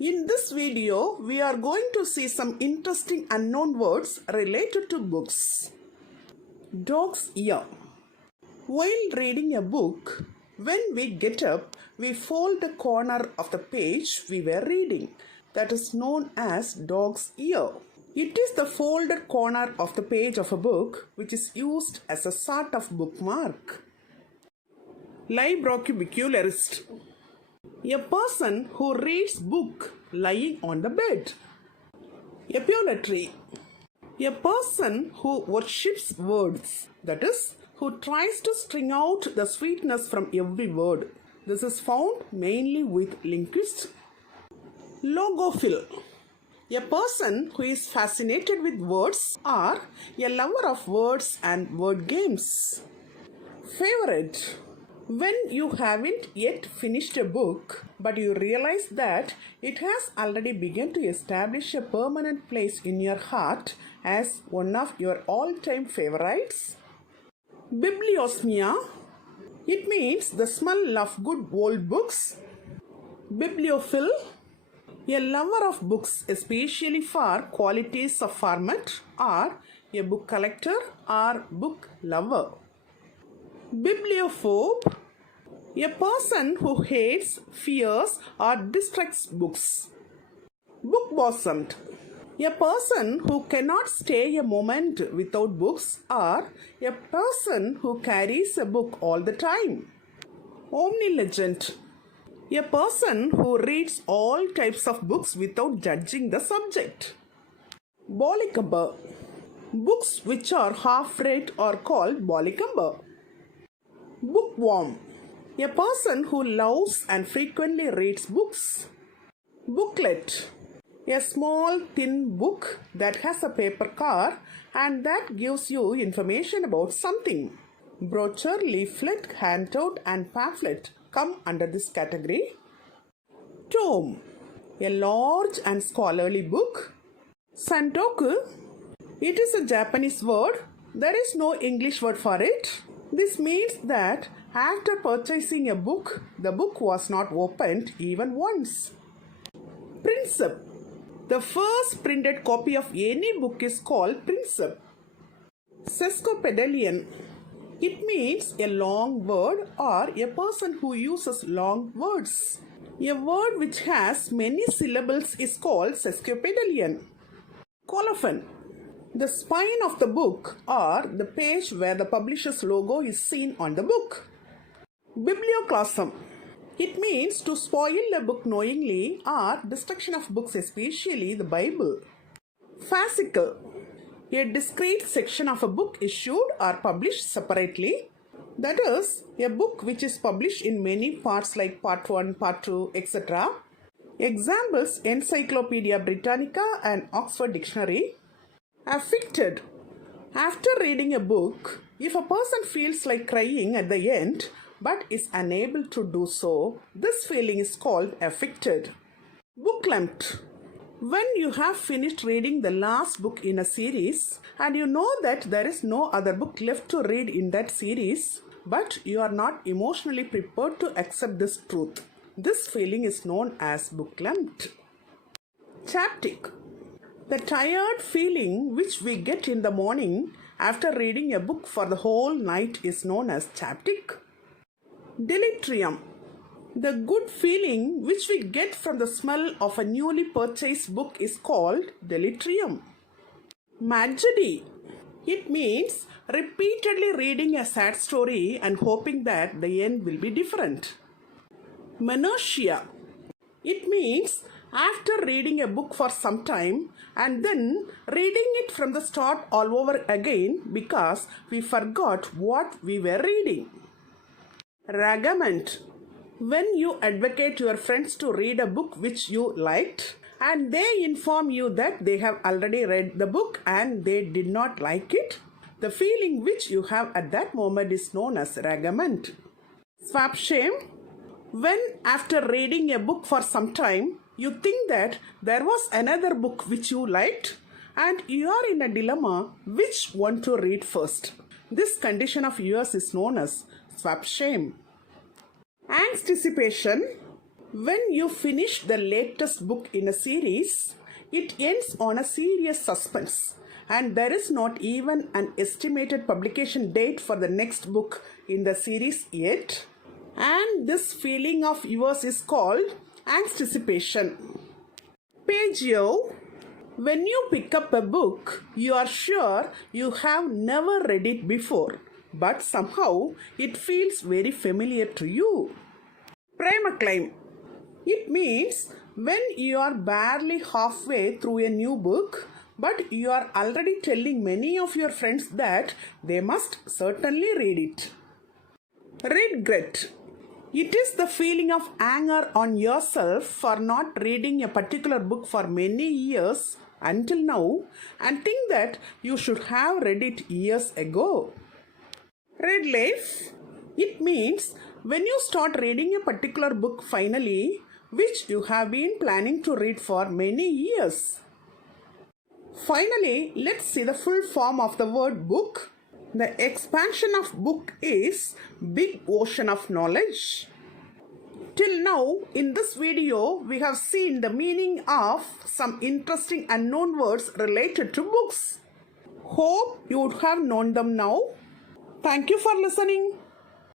In this video, we are going to see some interesting unknown words related to books. Dog's ear. While reading a book, when we get up, we fold the corner of the page we were reading. That is known as dog's ear. It is the folded corner of the page of a book which is used as a sort of bookmark. Librocubicularist. A person who reads book lying on the bed. Epauletry. A person who worships words, that is, who tries to string out the sweetness from every word. This is found mainly with linguists. Logophile. A person who is fascinated with words or a lover of words and word games. Favorite. When you haven't yet finished a book, but you realize that it has already begun to establish a permanent place in your heart as one of your all-time favorites. Bibliosmia. It means the smell of good old books. Bibliophile. A lover of books, especially for qualities of format, or a book collector or book lover. Bibliophobe. A person who hates, fears, or distracts books. Book-bosomed. A person who cannot stay a moment without books, or a person who carries a book all the time. Omnilegent. A person who reads all types of books without judging the subject. Bollicumber. Books which are half read are called bollicumber. Bookworm. A person who loves and frequently reads books. Booklet. A small thin book that has a paper cover and that gives you information about something. Brochure, leaflet, handout and pamphlet come under this category. Tome. A large and scholarly book. Santoku. It is a Japanese word. There is no English word for it. This means that after purchasing a book, the book was not opened even once. Princip. The first printed copy of any book is called princip. Sesquipedalian. It means a long word or a person who uses long words. A word which has many syllables is called sesquipedalian. Colophon. The spine of the book or the page where the publisher's logo is seen on the book. Biblioclasm. It means to spoil a book knowingly or destruction of books, especially the Bible. Fascicle. A discrete section of a book issued or published separately. That is, a book which is published in many parts like part 1, part 2, etc. Examples: Encyclopedia Britannica and Oxford Dictionary. Affected. After reading a book, if a person feels like crying at the end but is unable to do so, this feeling is called affected. Booklumped. When you have finished reading the last book in a series and you know that there is no other book left to read in that series, but you are not emotionally prepared to accept this truth, this feeling is known as booklumped. Chaptic. The tired feeling which we get in the morning after reading a book for the whole night is known as chaptic. Deleterium. The good feeling which we get from the smell of a newly purchased book is called deleterium. Tragedy. It means repeatedly reading a sad story and hoping that the end will be different. Minutia. It means after reading a book for some time and then reading it from the start all over again because we forgot what we were reading. Ragament. When you advocate your friends to read a book which you liked and they inform you that they have already read the book and they did not like it, the feeling which you have at that moment is known as ragament. Swapshame. When after reading a book for some time, you think that there was another book which you liked and you are in a dilemma which one to read first. This condition of yours is known as swapshame. Anticipation. When you finish the latest book in a series, it ends on a serious suspense, and there is not even an estimated publication date for the next book in the series yet. And this feeling of yours is called anticipation. Page yo. When you pick up a book, you are sure you have never read it before, but somehow it feels very familiar to you. Prema claim. It means when you are barely halfway through a new book, but you are already telling many of your friends that they must certainly read it. Regret. It is the feeling of anger on yourself for not reading a particular book for many years until now and think that you should have read it years ago. Read life. It means when you start reading a particular book finally, which you have been planning to read for many years. Finally, let's see the full form of the word book. The expansion of book is big ocean of knowledge. Till now, in this video, we have seen the meaning of some interesting unknown words related to books. Hope you would have known them now. Thank you for listening.